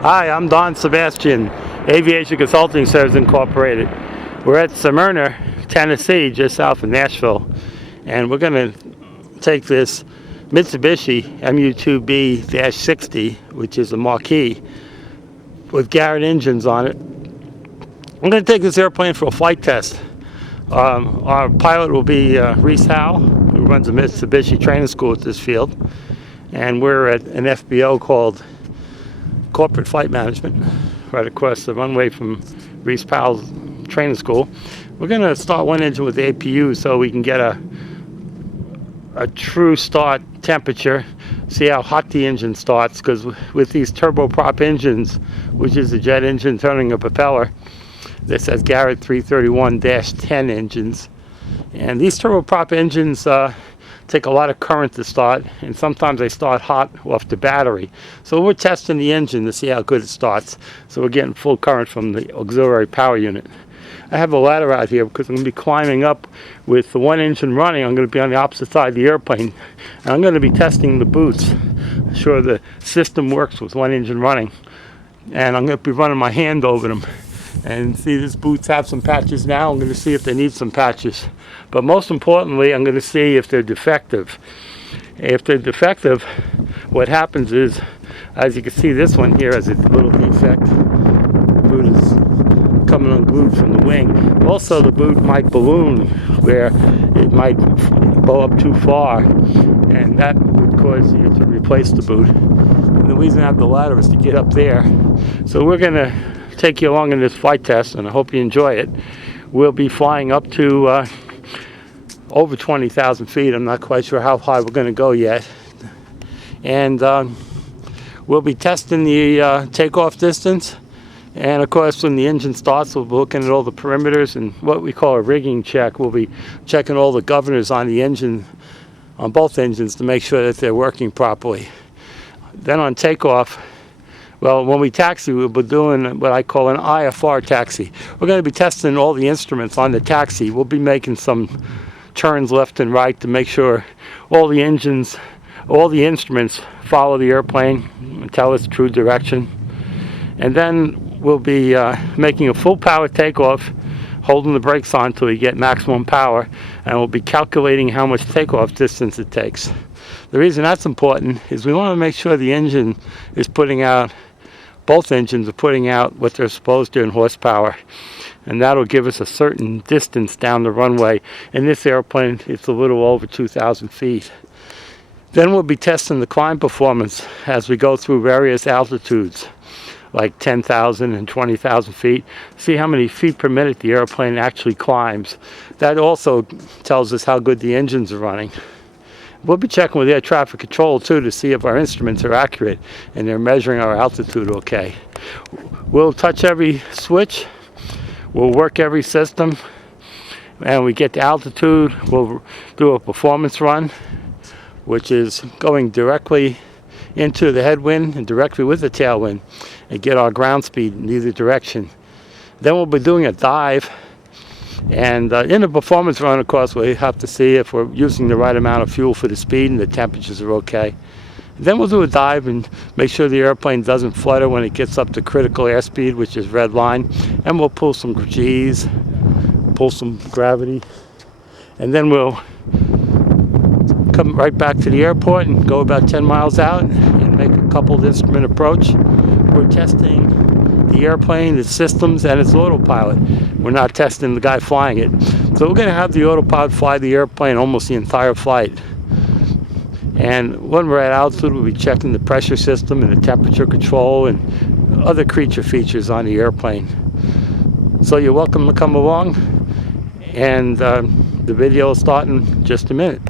Hi, I'm Sebastian, Aviation Consulting Services Incorporated. We're at Smyrna, Tennessee, just south of Nashville, and we're going to take this Mitsubishi MU2B-60, which is a marquee, with Garrett engines on it. I'm going to take this airplane for a flight test. Our pilot will be Reese Howe, who runs a Mitsubishi training school at this field, and we're at an FBO called Corporate Flight Management, right across the runway from Reese Powell's training school. We're going to start one engine with the APU so we can get a true start temperature, see how hot the engine starts, because with these turboprop engines, which is a jet engine turning a propeller, this says Garrett 331-10 engines, and these turboprop engines take a lot of current to start, and sometimes they start hot off the battery. So we're testing the engine to see how good it starts. So we're getting full current from the auxiliary power unit. I have a ladder out here because I'm going to be climbing up with the one engine running. I'm going to be on the opposite side of the airplane, and I'm going to be testing the boots. Sure the system works with one engine running, and I'm going to be running my hand over them. And see, these boots have some patches now. I'm going to see if they need some patches. But most importantly, I'm going to see if they're defective. If they're defective, what happens is, as you can see, this one here has a little defect. The boot is coming unglued from the wing. Also, the boot might balloon, where it might blow up too far, and that would cause you to replace the boot. And the reason I have the ladder is to get up there. So we're going to take you along in this flight test, and I hope you enjoy it. We'll be flying up to over 20,000 feet. I'm not quite sure how high we're going to go yet. And we'll be testing the takeoff distance. And of course, when the engine starts, we'll be looking at all the perimeters and what we call a rigging check. We'll be checking all the governors on the engine, on both engines, to make sure that they're working properly. Then on takeoff, well, when we taxi, we'll be doing what I call an Ifr Taxi. We're going to be testing all the instruments on the taxi. We'll be making some turns left and right to make sure all the engines, all the instruments follow the airplane and tell us true direction. And then we'll be making a full power takeoff, holding the brakes on until we get maximum power, and we'll be calculating how much takeoff distance it takes. The reason that's important is we want to make sure the engine is putting out, both engines are putting out what they're supposed to in horsepower, and that'll give us a certain distance down the runway. In this airplane, it's a little over 2,000 feet. Then we'll be testing the climb performance as we go through various altitudes, like 10,000 and 20,000 feet, see how many feet per minute the airplane actually climbs. That also tells us how good the engines are running. We'll be checking with air traffic control too to see if our instruments are accurate and they're measuring our altitude okay. We'll touch every switch, we'll work every system, and we get to altitude, we'll do a performance run, which is going directly into the headwind and directly with the tailwind, and get our ground speed in either direction. Then we'll be doing a dive, and in the performance run, of course, we have to see if we're using the right amount of fuel for the speed and the temperatures are okay. Then we'll do a dive and make sure the airplane doesn't flutter when it gets up to critical airspeed, which is red line, and we'll pull some G's, pull some gravity, and then we'll come right back to the airport and go about 10 miles out and make a coupled instrument approach. We're testing the airplane, its systems, and its autopilot. We're not testing the guy flying it. So we're going to have the autopilot fly the airplane almost the entire flight. And when we're at altitude, we'll be checking the pressure system and the temperature control and other creature features on the airplane. So you're welcome to come along, and the video will start in just a minute.